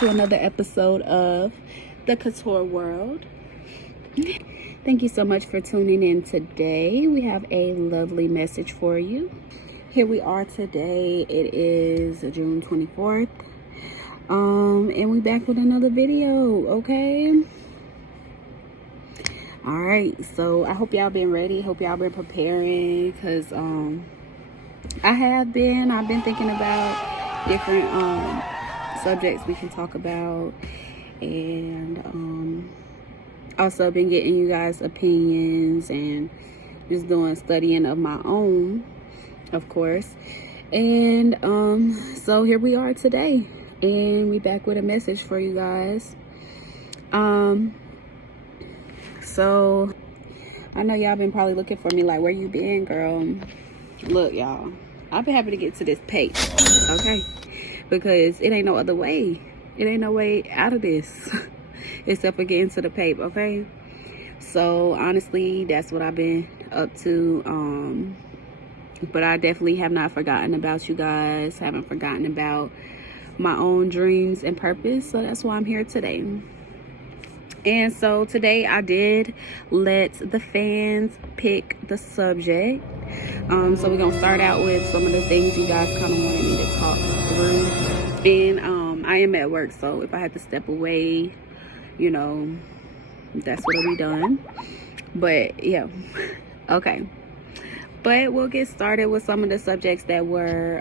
to another episode of the Kouture World. Thank you so much for tuning in today. We have a lovely message for you. Here we are today. It is June 24th. And we back with another video, okay? Alright, so I hope y'all been ready. Hope y'all been preparing, because I've been thinking about different subjects we can talk about, and also been getting you guys opinions and just doing studying of my own, of course. And so here we are today, and we back with a message for you guys. So I know y'all been probably looking for me like, where you been, girl? Look, y'all, I've been happy to get to this page, okay? Because it ain't no other way. It ain't no way out of this except for getting to the pape, okay? So honestly, that's what I've been up to. But I definitely have not forgotten about you guys. Haven't forgotten about my own dreams and purpose. So that's why I'm here today. And so today I did let the fans pick the subject. So we're gonna start out with some of the things you guys kind of wanted me to talk through. And I am at work, so if I had to step away, you know, that's what'll be done. But yeah, okay. But we'll get started with some of the subjects that were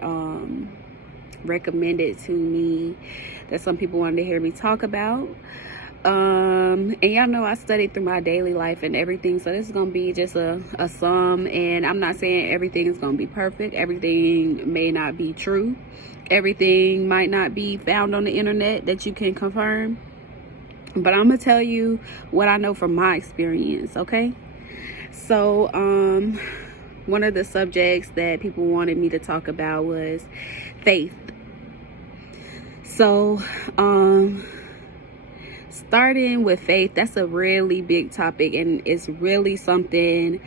recommended to me, that some people wanted to hear me talk about. And y'all know I studied through my daily life and everything, so this is gonna be just a sum. And I'm not saying everything is gonna be perfect. Everything may not be true. Everything might not be found on the internet that you can confirm, but I'm gonna tell you what I know from my experience, okay? So one of the subjects that people wanted me to talk about was faith. So starting with faith, that's a really big topic, and it's really something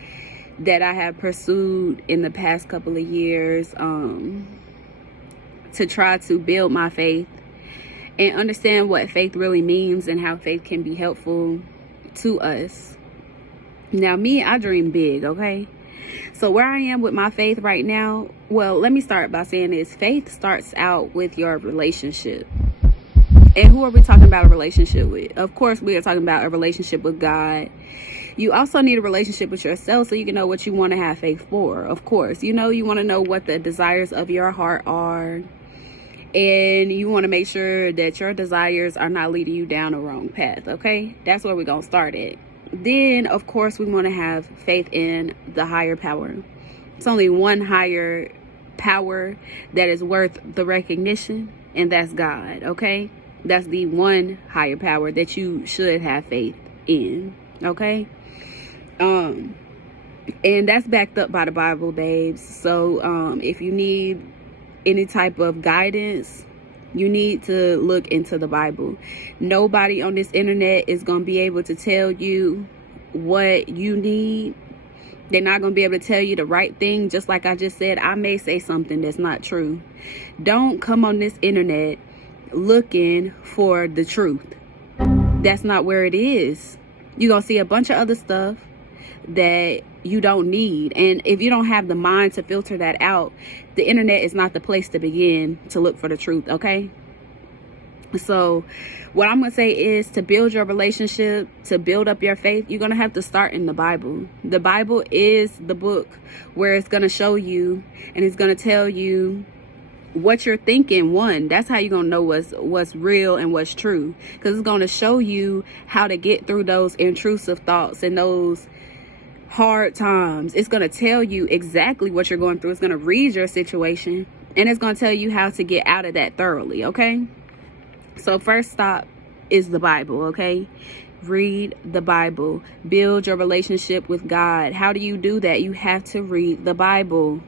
that I have pursued in the past couple of years, to try to build my faith and understand what faith really means and how faith can be helpful to us. Now, me, I dream big, okay? So where I am with my faith right now, well, let me start by saying this. Faith starts out with your relationship. And who are we talking about a relationship with? Of course, we are talking about a relationship with God. You also need a relationship with yourself so you can know what you want to have faith for. Of course, you want to know what the desires of your heart are. And you want to make sure that your desires are not leading you down a wrong path, okay? That's where we're going to start at. Then, of course, we want to have faith in the higher power. It's only one higher power that is worth the recognition, and that's God, okay? That's the one higher power that you should have faith in, okay? And that's backed up by the Bible, babes. So if you need any type of guidance, you need to look into the Bible. Nobody on this internet is going to be able to tell you what you need. They're not going to be able to tell you the right thing. Just like I just said, I may say something that's not true. Don't come on this internet looking for the truth. That's not where it is. You're going to see a bunch of other stuff that you don't need. And if you don't have the mind to filter that out, the internet is not the place to begin to look for the truth, okay? So what I'm going to say is, to build your relationship, to build up your faith, you're going to have to start in the Bible. The Bible is the book where it's going to show you, and it's going to tell you what you're thinking. One, that's how you're going to know what's real and what's true, because it's going to show you how to get through those intrusive thoughts and those hard times. It's going to tell you exactly what you're going through. It's going to read your situation, and it's going to tell you how to get out of that thoroughly, okay? So first stop is the Bible, okay? Read the Bible. Build your relationship with God. How do you do that? You have to read the Bible.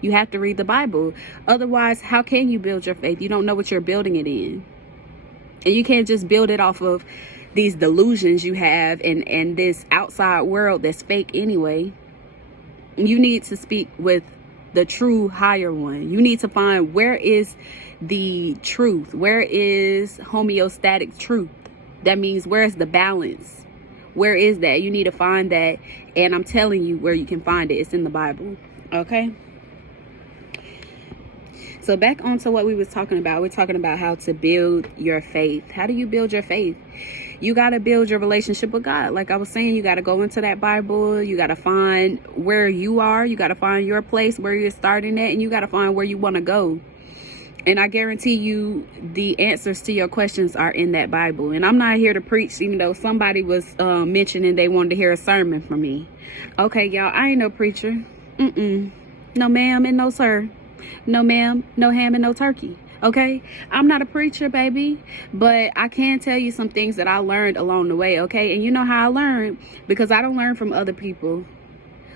You have to read the Bible. Otherwise, how can you build your faith? You don't know what you're building it in. And you can't just build it off of these delusions you have and this outside world that's fake anyway. You need to speak with the true higher one. You need to find where is the truth, where is homeostatic truth. That means where is the balance, where is that? You need to find that, and I'm telling you where you can find it. It's in the Bible. Okay, so back onto what we was talking about. We're talking about how to build your faith. How do you build your faith? You got to build your relationship with God. Like I was saying, you got to go into that Bible. You got to find where you are. You got to find your place, where you're starting at, and you got to find where you want to go. And I guarantee you the answers to your questions are in that Bible. And I'm not here to preach, even though somebody was mentioning they wanted to hear a sermon from me. Okay, y'all, I ain't no preacher. No ma'am and no sir. No ma'am, no ham and no turkey. Okay, I'm not a preacher, baby, but I can tell you some things that I learned along the way. Okay, and you know how I learned? Because I don't learn from other people.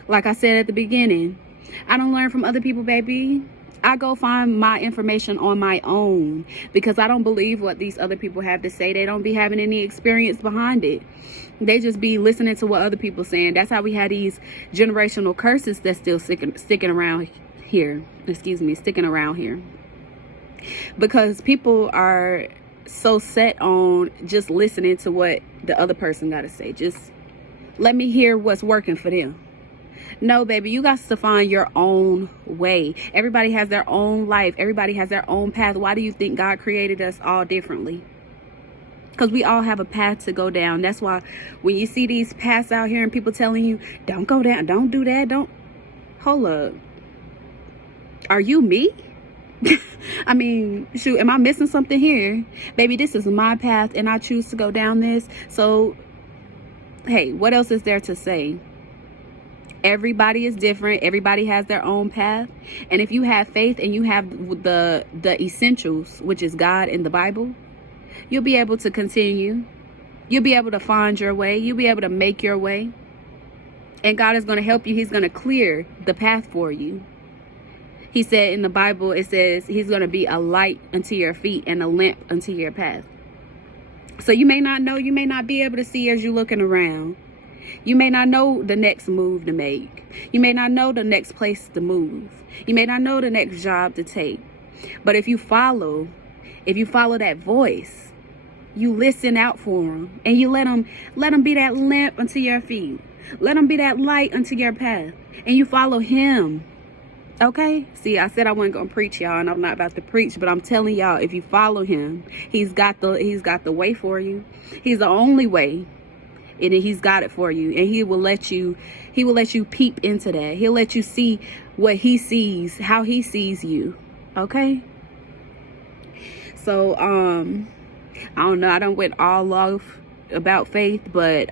Like I said at the beginning, I don't learn from other people, baby. I go find my information on my own, because I don't believe what these other people have to say. They don't be having any experience behind it. They just be listening to what other people saying. That's how we had these generational curses that's still sticking around here. Sticking around here. Because people are so set on just listening to what the other person got to say. Just let me hear what's working for them. No, baby, you got to find your own way. Everybody has their own life. Everybody has their own path. Why do you think God created us all differently? Because we all have a path to go down. That's why when you see these paths out here and people telling you, don't go down, don't do that, don't. Hold up. Are you me? I mean, shoot, am I missing something here? Baby, this is my path and I choose to go down this. So, hey, what else is there to say? Everybody is different. Everybody has their own path. And if you have faith and you have the essentials, which is God and the Bible, you'll be able to continue. You'll be able to find your way. You'll be able to make your way. And God is going to help you. He's going to clear the path for you. He said in the Bible, it says he's going to be a light unto your feet and a lamp unto your path. So you may not know, you may not be able to see as you're looking around. You may not know the next move to make. You may not know the next place to move. You may not know the next job to take. But if you follow that voice, you listen out for him and you let him be that lamp unto your feet. Let him be that light unto your path, and you follow him. Okay, see, I said I wasn't gonna preach, y'all, and I'm not about to preach, but I'm telling y'all, if you follow him, he's got the way for you. He's the only way, and he's got it for you, and he will let you peep into that. He'll let you see what he sees, how he sees you. Okay, so I don't know, I done went all off about faith, but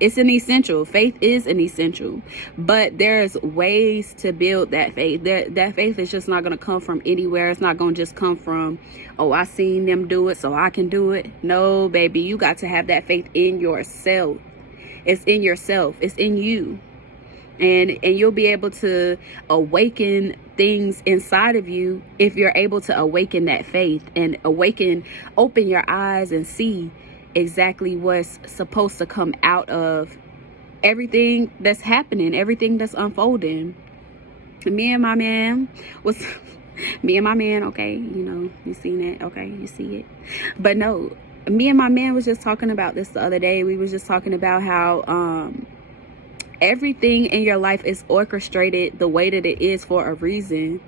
it's an essential. Faith is an essential, but there's ways to build that faith. That faith is just not going to come from anywhere. It's not going to just come from, oh, I seen them do it, so I can do it. No, baby, you got to have that faith in yourself. It's in yourself. It's in you. And you'll be able to awaken things inside of you if you're able to awaken that faith and open your eyes and see exactly what's supposed to come out of everything that's happening, everything that's unfolding. Me and my man, okay, you know, you seen it, okay, you see it. But no, me and my man was just talking about this the other day. We was just talking about how everything in your life is orchestrated the way that it is for a reason.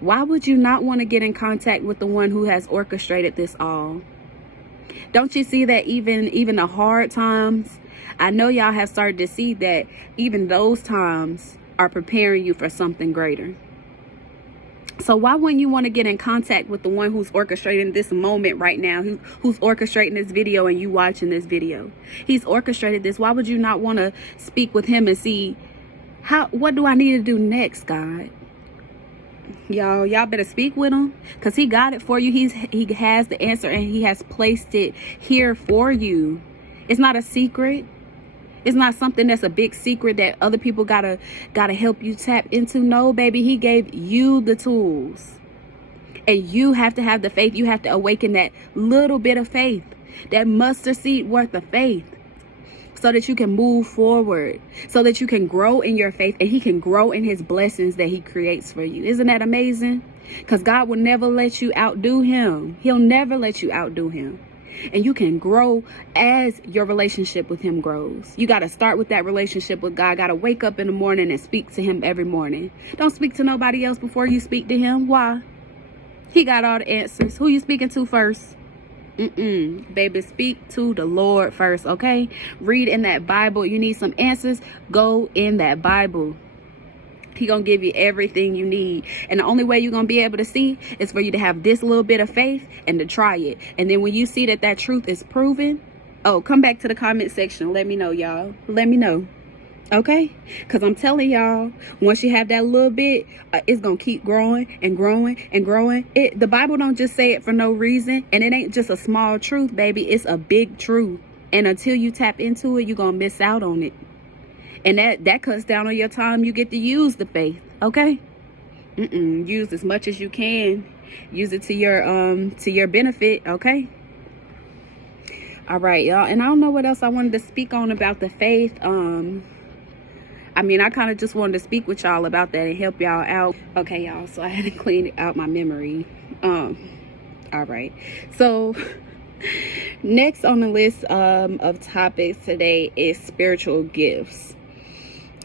Why would you not want to get in contact with the one who has orchestrated this all? Don't you see that even the hard times, I know y'all have started to see that even those times are preparing you for something greater. So why wouldn't you want to get in contact with the one who's orchestrating this moment right now, who's orchestrating this video and you watching this video? He's orchestrated this. Why would you not want to speak with him and see what do I need to do next, God? Y'all better speak with him, because he got it for you. He has the answer, and he has placed it here for you. It's not a secret. It's not something that's a big secret that other people gotta help you tap into. No, baby, he gave you the tools, and you have to have the faith. You have to awaken that little bit of faith, that mustard seed worth of faith. so that you can move forward, so that you can grow in your faith and he can grow in his blessings that he creates for you. Isn't that amazing? Because God will never let you outdo him. He'll never let you outdo him. And you can grow as your relationship with him grows. You got to start with that relationship with God. Got to wake up in the morning and speak to him every morning. Don't speak to nobody else before you speak to him. Why? He got all the answers. Who you speaking to first? Baby, speak to the Lord first, okay? Read in that Bible. You need some answers, go in that Bible. He gonna give you everything you need. And the only way you're gonna be able to see is for you to have this little bit of faith and to try it. And then when you see that that truth is proven, oh, come back to the comment section. Let me know, y'all. Let me know. Okay? Because I'm telling y'all, once you have that little bit, it's going to keep growing and growing and growing. The Bible don't just say it for no reason. And it ain't just a small truth, baby. It's a big truth. And until you tap into it, you're going to miss out on it. And that cuts down on your time you get to use the faith. Okay? Use as much as you can. Use it to your benefit. Okay? All right, y'all. And I don't know what else I wanted to speak on about the faith. I mean, I kind of just wanted to speak with y'all about that and help y'all out. Okay, y'all, so I had to clean out my memory. All right. So next on the list of topics today is spiritual gifts.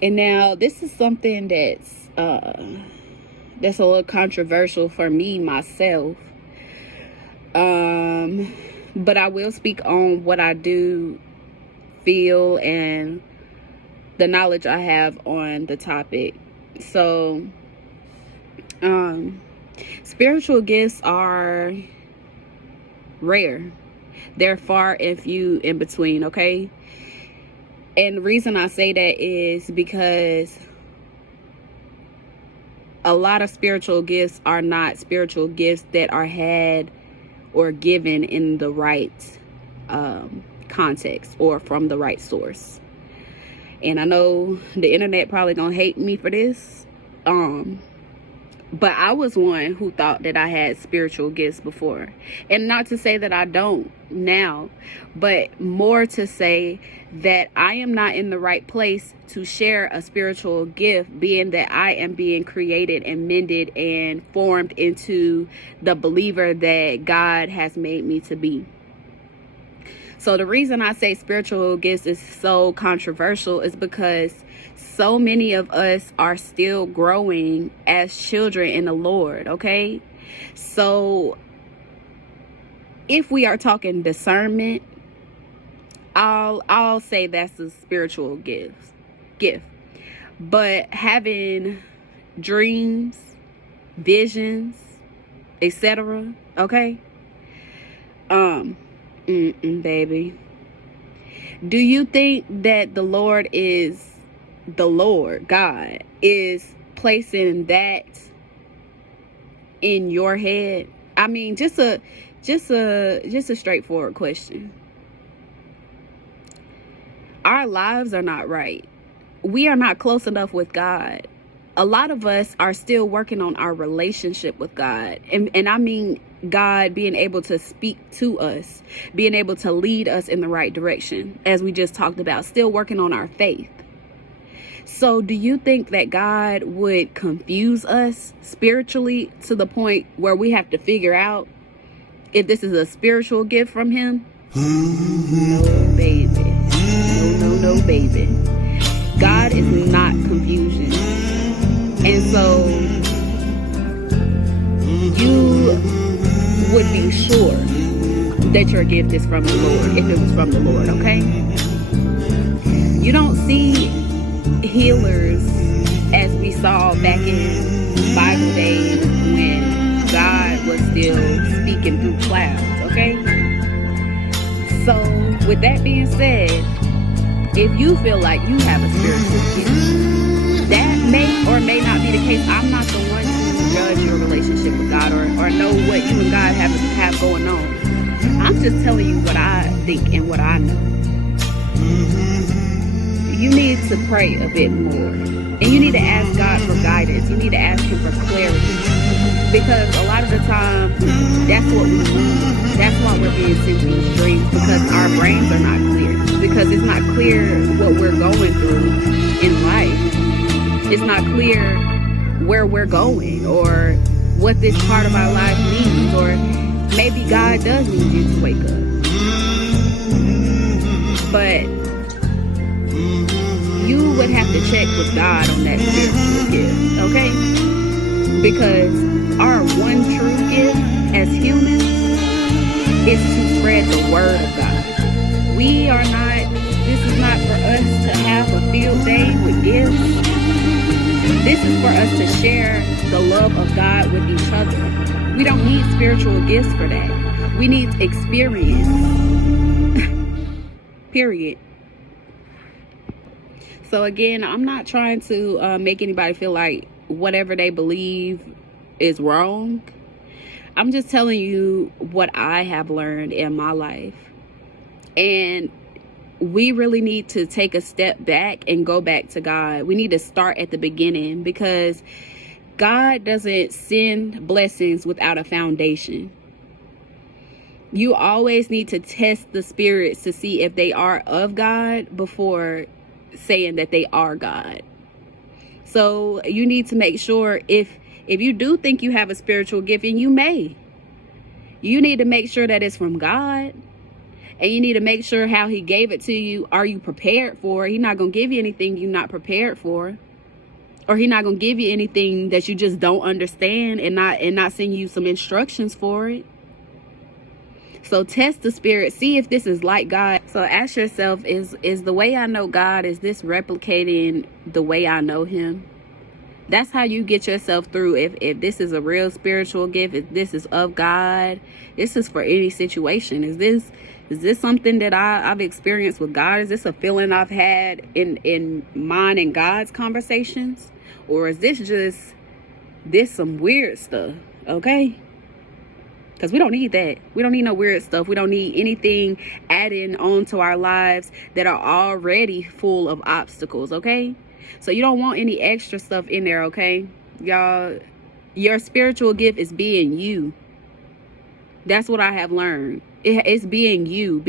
And now this is something that's a little controversial for me, myself. But I will speak on what I do feel and the knowledge I have on the topic. So, spiritual gifts are rare. They're far and few in between, okay? And the reason I say that is because a lot of spiritual gifts are not spiritual gifts that are had or given in the right context or from the right source. And I know the internet probably gonna hate me for this. But I was one who thought that I had spiritual gifts before. And not to say that I don't now, but more to say that I am not in the right place to share a spiritual gift, being that I am being created and mended and formed into the believer that God has made me to be. So the reason I say spiritual gifts is so controversial is because so many of us are still growing as children in the Lord, okay? So if we are talking discernment, I'll say that's a spiritual gift. But having dreams, visions, etc., okay? Baby, do you think that the Lord, God, is placing that in your head? I mean, just a straightforward question. Our lives are not right. We are not close enough with God. A lot of us are still working on our relationship with God. And I mean God being able to speak to us, being able to lead us in the right direction, as we just talked about, still working on our faith. So do you think that God would confuse us spiritually to the point where we have to figure out if this is a spiritual gift from him? No, baby. No, baby. God is not confusion. And so you would be sure that your gift is from the Lord if it was from the Lord, okay? You don't see healers as we saw back in Bible days when God was still speaking through clouds, okay? So with that being said, if you feel like you have a spiritual gift, that may or may not be the case. I'm not the one to judge your relationship with God or know what you and God have going on. I'm just telling you what I think and what I know. You need to pray a bit more. And you need to ask God for guidance. You need to ask him for clarity. Because a lot of the time, that's what we need. That's why we're being sent these dreams, because our brains are not clear. because it's not clear what we're going through in life. It's not clear where we're going or what this part of our life means, or maybe God does need you to wake up. But you would have to check with God on that spiritual gift, okay? Because our one true gift as humans is to spread the word of God. This is not for us to have a field day with gifts. This is for us to share the love of God with each other. We don't need spiritual gifts for that. We need experience. Period. So again, I'm not trying to make anybody feel like whatever they believe is wrong. I'm just telling you what I have learned in my life. And we really need to take a step back and go back to God. We need to start at the beginning, because God doesn't send blessings without a foundation. You always need to test the spirits to see if they are of God before saying that they are God. So you need to make sure if you do think you have a spiritual gift, and you need to make sure that it's from God. And you need to make sure how he gave it to you. Are you prepared for it? He's not going to give you anything you're not prepared for. Or he's not going to give you anything that you just don't understand and not send you some instructions for it. So test the spirit. See if this is like God. So ask yourself, is the way I know God, is this replicating the way I know him? That's how you get yourself through. If this is a real spiritual gift, if this is of God, this is for any situation. Is this something that I've experienced with God? Is this a feeling I've had in mine and God's conversations? Or is this some weird stuff? Okay? Because we don't need that. We don't need no weird stuff. We don't need anything adding on to our lives that are already full of obstacles, okay? So you don't want any extra stuff in there, okay? Y'all, your spiritual gift is being you. That's what I have learned. It's being you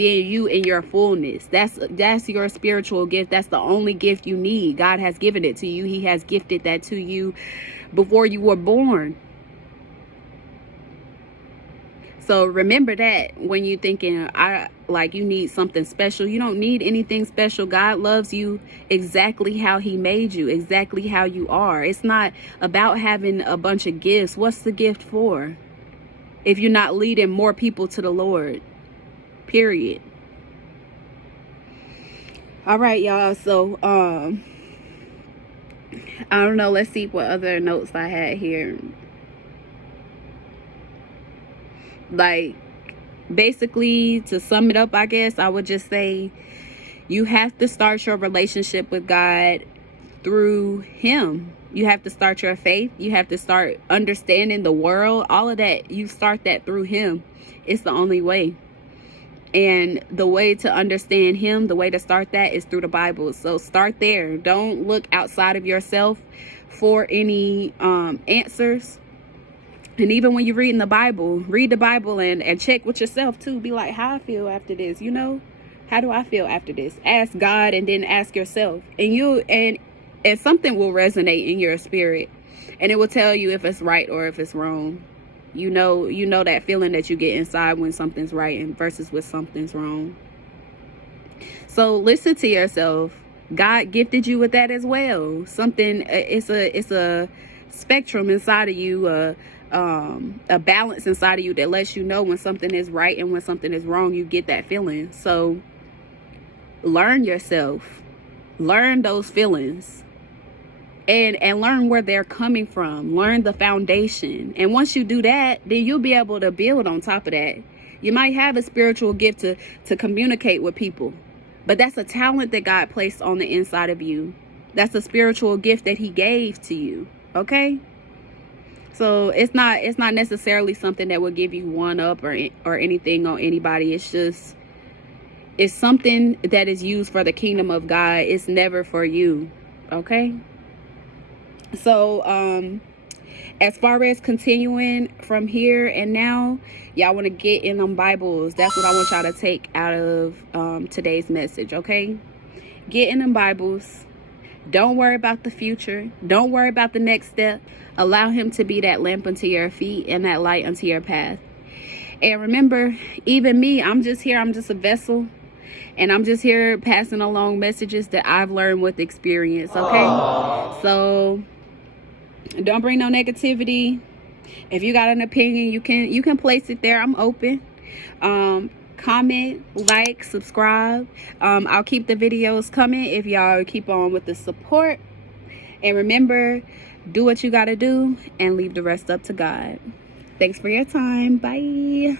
in your fullness. That's your spiritual gift. That's the only gift you need. God has given it to you. He has gifted that to you before you were born. So remember that when you're thinking, you need something special. You don't need anything special. God loves you exactly how he made you, exactly how you are. It's not about having a bunch of gifts. What's the gift for if you're not leading more people to the Lord? Period. All right, y'all. So I don't know. Let's see what other notes I had here. Like, basically, to sum it up, I guess I would just say you have to start your relationship with God through him. You have to start your faith. You have to start understanding the world. All of that, you start that through him. It's the only way. And the way to understand him, the way to start that is through the Bible. So start there. Don't look outside of yourself for any answers. And even when you're reading the Bible, read the Bible and check with yourself too. Be like, how I feel after this, how do I feel after this? Ask God and then ask yourself. And something will resonate in your spirit, and it will tell you if it's right or if it's wrong. You know that feeling that you get inside when something's right and versus when something's wrong. So listen to yourself. God gifted you with that as well. It's a spectrum inside of you, a balance inside of you that lets you know when something is right and when something is wrong. You get that feeling. So learn yourself, learn those feelings, and learn where they're coming from. Learn the foundation. And once you do that, then you'll be able to build on top of that. You might have a spiritual gift to communicate with people, but that's a talent that God placed on the inside of you. That's a spiritual gift that he gave to you. Okay? So it's not necessarily something that will give you one up or anything on anybody. It's something that is used for the kingdom of God. It's never for you. Okay? So As far as continuing from here and now, y'all want to get in them Bibles. That's what I want y'all to take out of today's message, okay? Get in them Bibles. Don't worry about the future. Don't worry about the next step. Allow him to be that lamp unto your feet and that light unto your path. And remember, even me, I'm just here. I'm just a vessel. And I'm just here passing along messages that I've learned with experience, okay? So don't bring no negativity. If you got an opinion, you can place it there. I'm open. Comment, like, subscribe. I'll keep the videos coming if y'all keep on with the support. And remember, do what you got to do and leave the rest up to God. Thanks for your time. Bye.